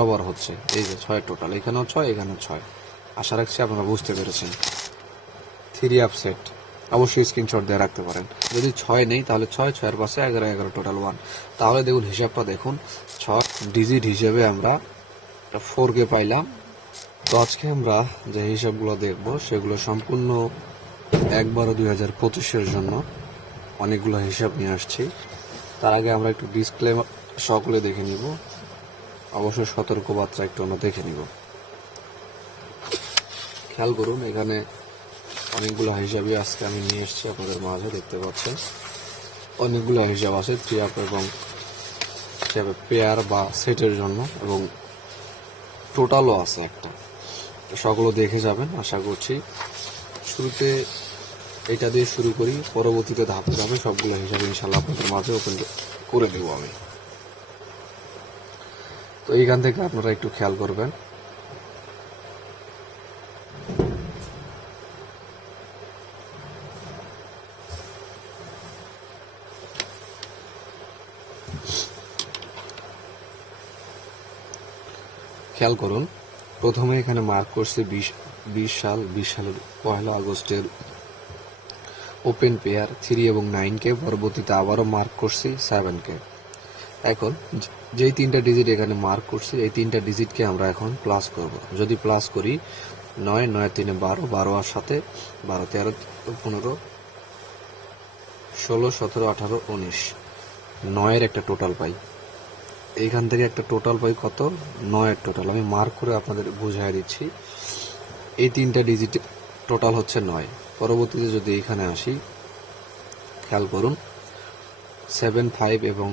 বরাবর হচ্ছে। এই যে 6 টোটাল, এখানেও 6 এখানেও 6। আশা রাখছি আপনারা বুঝতে পেরেছেন। 3 আপসেট অবশ্যই স্ক্রিনশট দিয়ে রাখতে পারেন। যদি 6 নেই তাহলে 6, 6 এর পাশে 11, 11 টোটাল 1। তাহলে দেখুন হিসাবটা দেখুন, 6 ডিজিট হিসেবে আমরা 4কে পাইলাম। তো আজকে আমরা যে হিসাবগুলো দেখব সেগুলো সম্পূর্ণ 1/12/2025 জন্য অনেকগুলো হিসাব নিয়ে আসছি। তার আগে আমরা একটু ডিসক্লেমার সকলে দেখে নিব, অবশ্যই সতর্কবার্তা একটু আমরা দেখে নিব। খেয়াল করুন, এখানে অনেকগুলো হিসাবই আজকে আমি নিয়ে এসেছি আপনাদের মাঝে, দেখতে পাচ্ছেন অনেকগুলো হিসাব আছে 3 আপ এবং পেয়ার বা সেটের জন্য, এবং টোটালও আছে একটা। তো সকলে দেখে যাবেন আশা করছি। শুরুতে এটা দিয়ে শুরু করি, পরবর্তীতে ধাপে ধাপে সবগুলো হিসাবে ইনশাল্লাহ আপনাদের মাঝে ওপেন করে দেব আমি। তো এইখান থেকে আপনারা একটু খেয়াল করবেন। খেয়াল করুন, প্রথমে এখানে মার্ক করছে 20 সালের 1 আগস্টের ওপেন পেয়ার 3 এবং 9কে, পরবর্তীতে আবারও মার্ক করছি 7কে। এখন যেই 3টা ডিজিট এখানে মার্ক করছি, এই 3টা ডিজিটকে আমরা এখন প্লাস করব। যদি প্লাস করি 9, 9 3 12, 12 আর সাথে 12, 13 15 16 17 18 19, 9 একটা টোটাল পাই। এইখান থেকে একটা টোটাল পাই কত, 9 টোটাল। আমি মার্ক করে আপনাদের বুঝিয়ে দিচ্ছি। এই 3টা ডিজিট টোটাল হচ্ছে 9। পরবর্তীতে যদি এখানে আসি, খেয়াল করুন 7, 5 এবং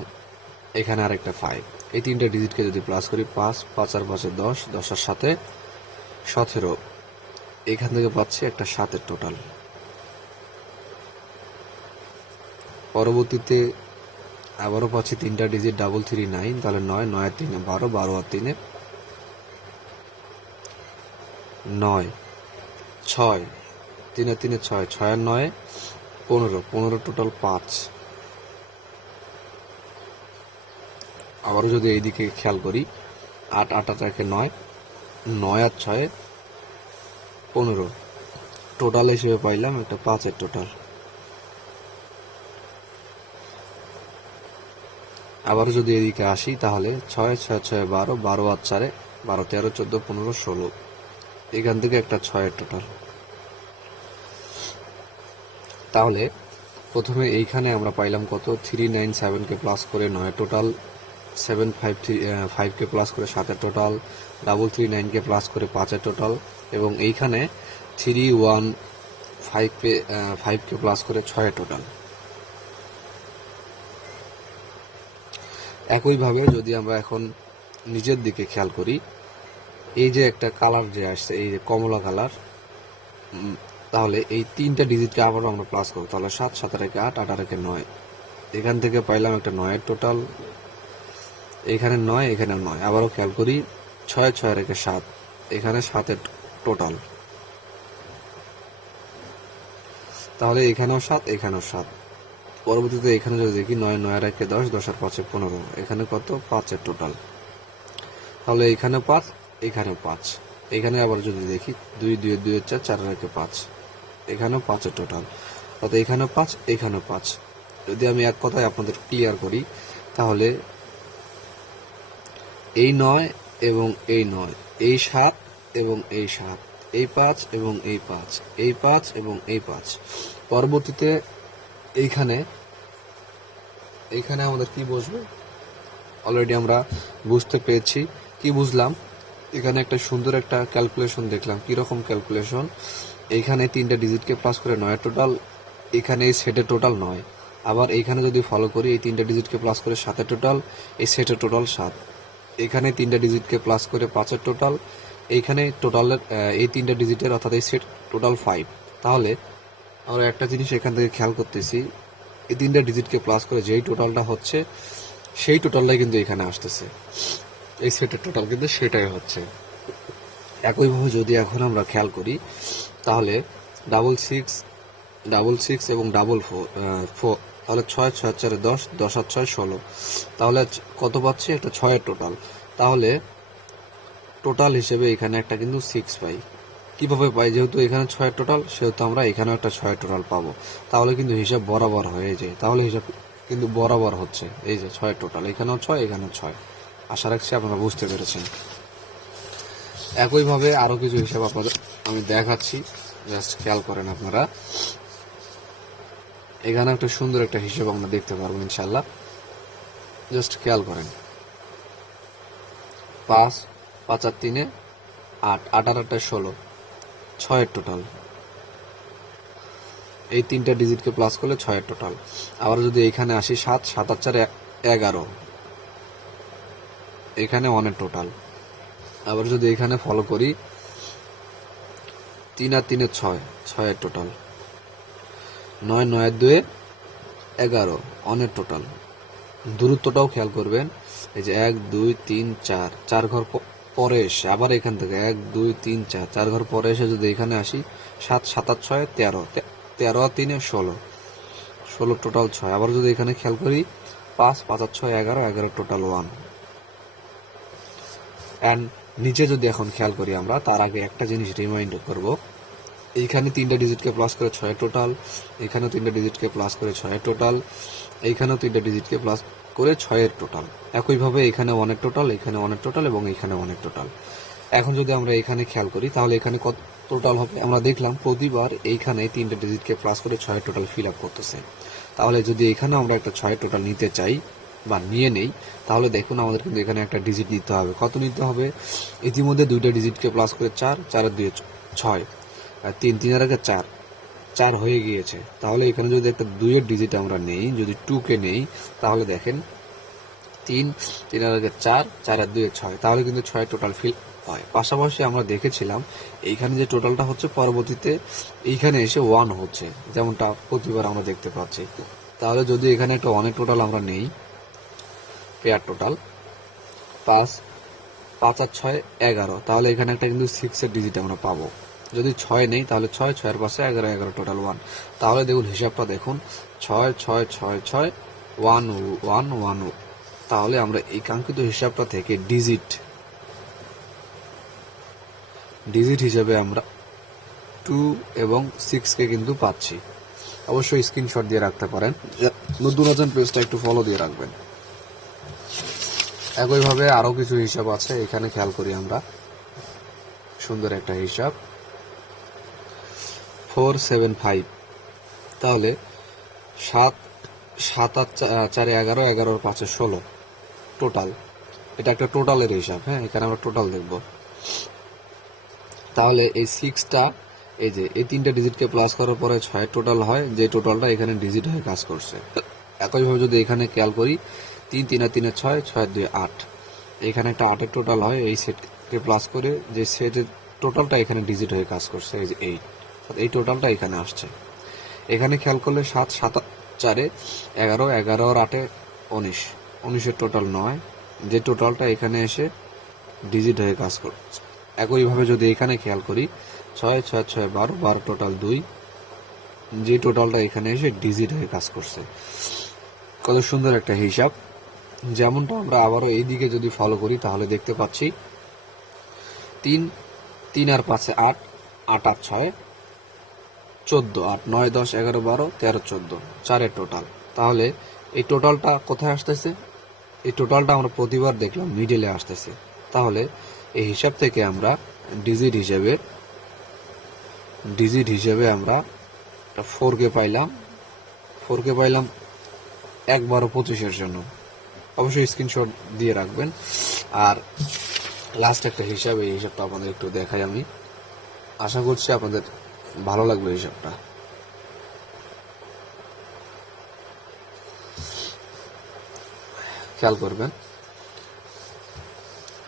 এখানে আরেকটা 5, এই 3টা ডিজিটকে যদি প্লাস করি 5, 5 আর 5 10, 10 আর সাথে 17, এখান থেকে পাচ্ছি একটা 7 টোটাল। পরবর্তীতে আবারও পাচ্ছি 3টা ডিজিট 339, তাহলে 9, 9 আর 3 12, 12 আর 3 9, 6, 3 আর 3 6, 6 আর 9 15, 15 টোটাল 5। আবারও যদি এইদিকে খেয়াল করি 8, 8 আর 1 9, 9 আর 6 15, টোটাল হিসেবে পাইলাম একটা 5 টোটাল। আবারও যদি এদিকে আসি তাহলে 6, 6, 6 12, 12 আর 4 12, 13 14 15 16, এখান থেকে একটা 6 টোটাল। তাহলে প্রথমে এইখানে আমরা পাইলাম কত, 397কে প্লাস করে 9 টোটাল, 753 5কে প্লাস করে 7 টোটাল, 339কে প্লাস করে 5 টোটাল, এবং এইখানে 315কে প্লাস করে 6 টোটাল। একইভাবে যদি আমরা এখন নিচের দিকে খেয়াল করি, এই যে একটা কালার যে আসছে, এই যে কমলা কালার, তাহলে এই 3টা ডিজিটকে আবারও আমরা প্লাস করবো। তাহলে 7, 7 আর 8, 8 আর 9, এখান থেকে পাইলাম একটা 9 টোটাল। এখানে 9, এখানে 9, আবারও খেয়াল করি 6, 6 আর 7, এখানে 7 টোটাল। তাহলে এখানেও 7, এখানেও 7। পরবর্তীতে এখানে যদি দেখি 9, 9 আর 10, 10 আর 5 15, এখানে কত, 5 টোটাল। তাহলে এখানে 5, এখানে 5, এখানে আবার যদি দেখি 2, 2 2 4, 4 আর 5, এখানেও 5 টোটাল। অর্থাৎ এখানে 5, এখানেও 5। যদি আমি এক কথায় আপনাদের ক্লিয়ার করি তাহলে এই 9 এবং এই 9, এই 7 এবং এই 7, এই 5 এবং এই 5, এই 5 এবং এই 5। পরবর্তীতে এইখানে আমাদের কি বসবে, অলরেডি আমরা বুঝতে পেরেছি। কি বুঝলাম, এখানে একটা সুন্দর একটা ক্যালকুলেশন দেখলাম। কিরকম ক্যালকুলেশন, এইখানে 3টা ডিজিটকে প্লাস করে 9 টোটাল, এখানে এই সেটের টোটাল 9। আবার এইখানে যদি ফলো করি, এই 3টা ডিজিটকে প্লাস করে 7 টোটাল, এই সেটের টোটাল 7। এখানে 3টা ডিজিটকে প্লাস করে 5 টোটাল, এইখানে টোটালের এই 3টা ডিজিটের অর্থাৎ এই সেট টোটাল 5। তাহলে আমরা একটা জিনিস এখান থেকে খেয়াল করতেছি, এই 3টা ডিজিটকে প্লাস করে যেই টোটালটা হচ্ছে সেই টোটালটাই কিন্তু এখানে আসতেছে, এই সেটের টোটাল কিন্তু সেটাই হচ্ছে। একইভাবে যদি এখন আমরা খেয়াল করি তাহলে 6 এবং 4, তাহলে 6, 6 4 10, 10 আর 6 16, তাহলে কত পাচ্ছি, একটা 6 টোটাল। তাহলে টোটাল হিসেবে এখানে একটা কিন্তু 6 পাই। কিভাবে পাই? যেহেতু এখানে 6 টোটাল, সেহেতু আমরা এখানেও একটা 6 টোটাল পাবো। তাহলে কিন্তু হিসাব বরাবর হয়ে যায়, তাহলে হিসাব কিন্তু বরাবর হচ্ছে। এই যে 6 টোটাল, এখানেও 6, এখানেও 6। আশা রাখছি আপনারা বুঝতে পেরেছেন। একইভাবে আরো কিছু হিসাব আপনাদের আমি দেখাচ্ছি, জাস্ট খেয়াল করেন আপনারা। এখানে একটা সুন্দর একটা হিসাব আমরা দেখতে পারবো ইনশাল্লাহ, জাস্ট খেয়াল করেন। 5, 5 আর 3 8, 8 আর 8 16, 6 টোটাল। এই 3টা ডিজিটকে প্লাস করলে 6 টোটাল। আবার যদি এখানে আসি 7, 7 আর 4 11, এখানে 1 টোটাল। আবার যদি এখানে ফলো করি 3 আর 3 6, 6 টোটাল। 9, 9 আর 2 11, 1 টোটাল। দূরত্বটাও খেয়াল করবেন, এই যে 1 2 3 4, 4 ঘর পরে এসে আবার এখান থেকে 1 2 3 4, 4 ঘর পরে এসে যদি এখানে আসি 7, 7 আর 6 13, 13 আর 3 16, 16 টোটাল 6। আবার যদি এখানে খেয়াল করি 5, 5 আর 6 11, 11 টোটাল 1। অ্যান্ড নিচে যদি এখন খেয়াল করি আমরা, তার আগে একটা জিনিস রিমাইন্ড করব। এইখানে 3টা ডিজিটকে প্লাস করে 6 টোটাল, এখানেও 3টা ডিজিটকে প্লাস করে 6 টোটাল, এইখানেও 3টা ডিজিটকে প্লাস করে 6 টোটাল। একইভাবে এখানে 1 টোটাল, এখানে 1 টোটাল এবং এখানে 1 টোটাল। এখন যদি আমরা এখানে খেয়াল করি তাহলে এখানে কত টোটাল হবে? আমরা দেখলাম প্রতিবার এইখানে 3টা ডিজিটকে প্লাস করে 6 টোটাল ফিল আপ করতেছে। তাহলে যদি এখানে আমরা একটা 6 টোটাল নিতে চাই বা নিয়ে নেই, তাহলে দেখুন আমাদের কিন্তু এখানে একটা ডিজিট নিতে হবে। কত নিতে হবে? ইতিমধ্যে 2টা ডিজিটকে প্লাস করে 4, 4 আর 2 6, আর 3, 3 আর আগে 4, 4 হয়ে গিয়েছে। তাহলে এখানে যদি একটা 2 এর ডিজিট আমরা নেই, যদি 2 কে নেই, তাহলে দেখেন 3, 3 আর আগে 4, 4 আর 2 6, তাহলে কিন্তু 6 টোটাল ফিল হয়। পাশাপাশি আমরা দেখেছিলাম এইখানে যে টোটালটা হচ্ছে পরবর্তীতে এইখানে এসে 1 হচ্ছে, যেমনটা প্রতিবার আমরা দেখতে পাচ্ছি। তাহলে যদি এখানে একটা 1 এর টোটাল আমরা নেই, পেয়ার টোটাল 5, 5 আর 6 11, তাহলে এখানে একটা কিন্তু 6 এর ডিজিট আমরা পাবো। যদি 6 নেই তাহলে 6, 6 এর পাশে 11, 11 টোটাল 1। তাহলে দেখুন হিসাবটা দেখুন, 6 6 6 6 1 1 1। তাহলে আমরা এই কাঙ্ক্ষিত হিসাবটা থেকে ডিজিট হিসেবে আমরা 2 এবং 6 কে কিন্তু পাচ্ছি। অবশ্যই স্ক্রিনশট দিয়ে রাখতে পারেন, নতুন আছেন পেজটা একটু ফলো দিয়ে রাখবেন। একইভাবে আরো কিছু হিসাব আছে, এখানে খেয়াল করি আমরা। সুন্দর একটা হিসাব 4 7 5, তাহলে 7 7 আর 4 11, 11 আর 5 16 টোটাল। এটা একটা টোটালের হিসাব। হ্যাঁ, এখানে আমরা টোটাল দেখব। তাহলে এই 6টা, এই যে এই 3টা ডিজিটকে প্লাস করার পরে 6 টোটাল হয়, যে টোটালটা এখানে ডিজিট হয়ে কাজ করছে। একইভাবে যদি এখানে খেয়াল করি 3 3 আর 3 6, 6 আর 2 8, এখানে একটা 8 এর টোটাল হয়, এই সেটকে প্লাস করে যে সেটের টোটালটা এখানে ডিজিট হয়ে কাজ করছে, এই যে 8, এই টোটালটা এখানে আসছে। এখানে খেয়াল করলে 7 7 4 11, 11 আর 8 19, 19 এর টোটাল 9, যে টোটালটা এখানে এসে ডিজিট হয়ে কাজ করছে। একইভাবে যদি এখানে খেয়াল করি 6 6 6 12, 12 টোটাল 2, যে টোটালটা এখানে এসে ডিজিট হয়ে কাজ করছে। কত সুন্দর একটা হিসাব। যেমনটা আমরা আবারও এইদিকে যদি ফলো করি তাহলে দেখতে পাচ্ছি 3 3 আর 5 8, 8 আর 6 14, 8 9 10 11 12 13 14, 4 এর টোটাল। তাহলে এই টোটালটা কোথায় আসতেছে? এই টোটালটা আমরা প্রতিবার দেখলাম মিডলে আসতেছে। তাহলে এই হিসাব থেকে আমরা ডিজিট হিসেবে আমরা 4কে পাইলাম, 4কে পাইলাম 1 12 25 এর জন্য। অবশ্যই স্ক্রিনশট দিয়ে রাখবেন। আর লাস্ট একটা হিসাব, এই হিসাবটা আপনাদের একটু দেখাই আমি, আশা করছি আপনাদের ভালো লাগবে হিসাবটা। খেয়াল করবেন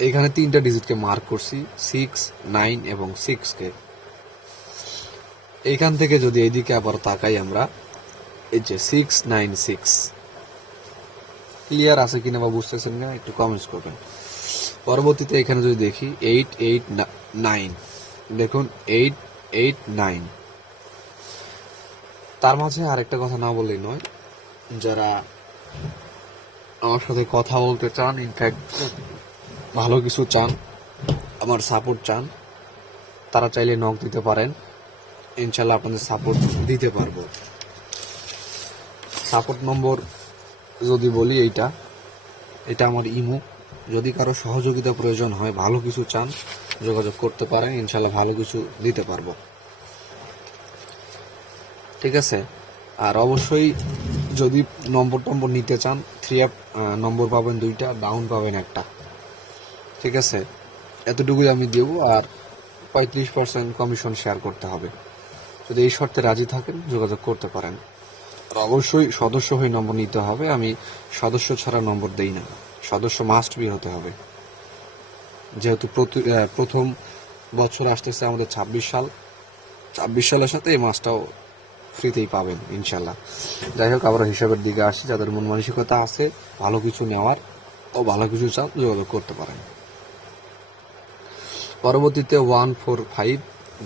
এখানে 3টা ডিজিটকে মার্ক করছি, 6 9 এবং 6 কে। এইখান থেকে যদি এইদিকে আবার তাকাই আমরা, এই যে 6 9 6, ক্লিয়ার আছে কিনা বা বুঝতেছেন না একটু কমেন্টস করবেন। পরবর্তীতে এখানে যদি দেখি 8 8 9, দেখুন 8 8 9। তার মাঝে আরেকটা কথা না বললেই নয়, যারা আমার সাথে কথা বলতে চান, ইনফ্যাক্ট ভালো কিছু চান, আমার সাপোর্ট চান তারা চাইলে নক দিতে পারেন, ইনশাল্লাহ আপনাদের সাপোর্ট দিতে পারবো। সাপোর্ট নম্বর যদি বলি, এটা আমার ইমো। যদি কারো সহযোগিতা প্রয়োজন হয়, ভালো কিছু চান, যোগাযোগ করতে পারেন, ইনশাল্লাহ ভালো কিছু দিতে পারবো। ঠিক আছে। আর অবশ্যই যদি নম্বর নিতে চান, 3 নম্বর পাবেন 2টা, ডাউন পাবেন 1টা। ঠিক আছে, এতটুকুই আমি দেবো। আর 35% কমিশন শেয়ার করতে হবে। যদি এই শর্তে রাজি থাকেন যোগাযোগ করতে পারেন। আর অবশ্যই সদস্য হয়ে নম্বর নিতে হবে। আমি সদস্য ছাড়া নম্বর দেই না, সদস্য মাস্ট বি হতে হবে। যেহেতু প্রথম বছর আসতেছে আমাদের 26 সালের সাথে এই মাসটাও ফ্রিতেই পাবেন ইনশাল্লাহ। যাই হোক, আবার হিসাবের দিকে আসি। যাদের মন মানসিকতা আছে ভালো কিছু নেওয়ার ও ভালো কিছু চান, যোগাযোগ করতে পারেন। পরবর্তীতে 145,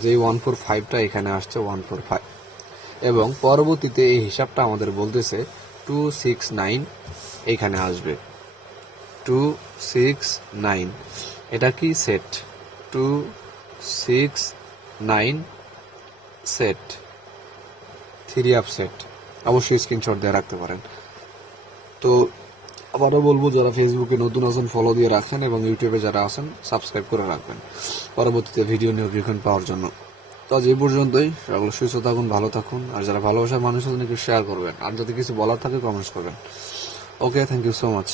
যে 145টা এখানে আসছে 145, এবং পরবর্তীতে এই হিসাবটা আমাদের বলতেছে 269 এখানে আসবে। 269 এটা কি? Set 269 set, 3 up set. অবশ্যই স্ক্রিনশট দিয়ে রাখতে পারেন। তো আবারও বলবো, যারা ফেসবুকে নতুন আছেন ফলো দিয়ে রাখেন, এবং ইউটিউবে যারা আছেন সাবস্ক্রাইব করে রাখবেন পরবর্তীতে ভিডিও নোটিফিকেশন পাওয়ার জন্য। তো আজ এই পর্যন্তই। সকলে সুস্থ থাকুন, ভালো থাকুন, আর যারা ভালোবাসার মানুষ আছেন একটু শেয়ার করবেন, আর যদি কিছু বলার থাকে কমেন্টস করবেন। ওকে, থ্যাংক ইউ সো মাচ।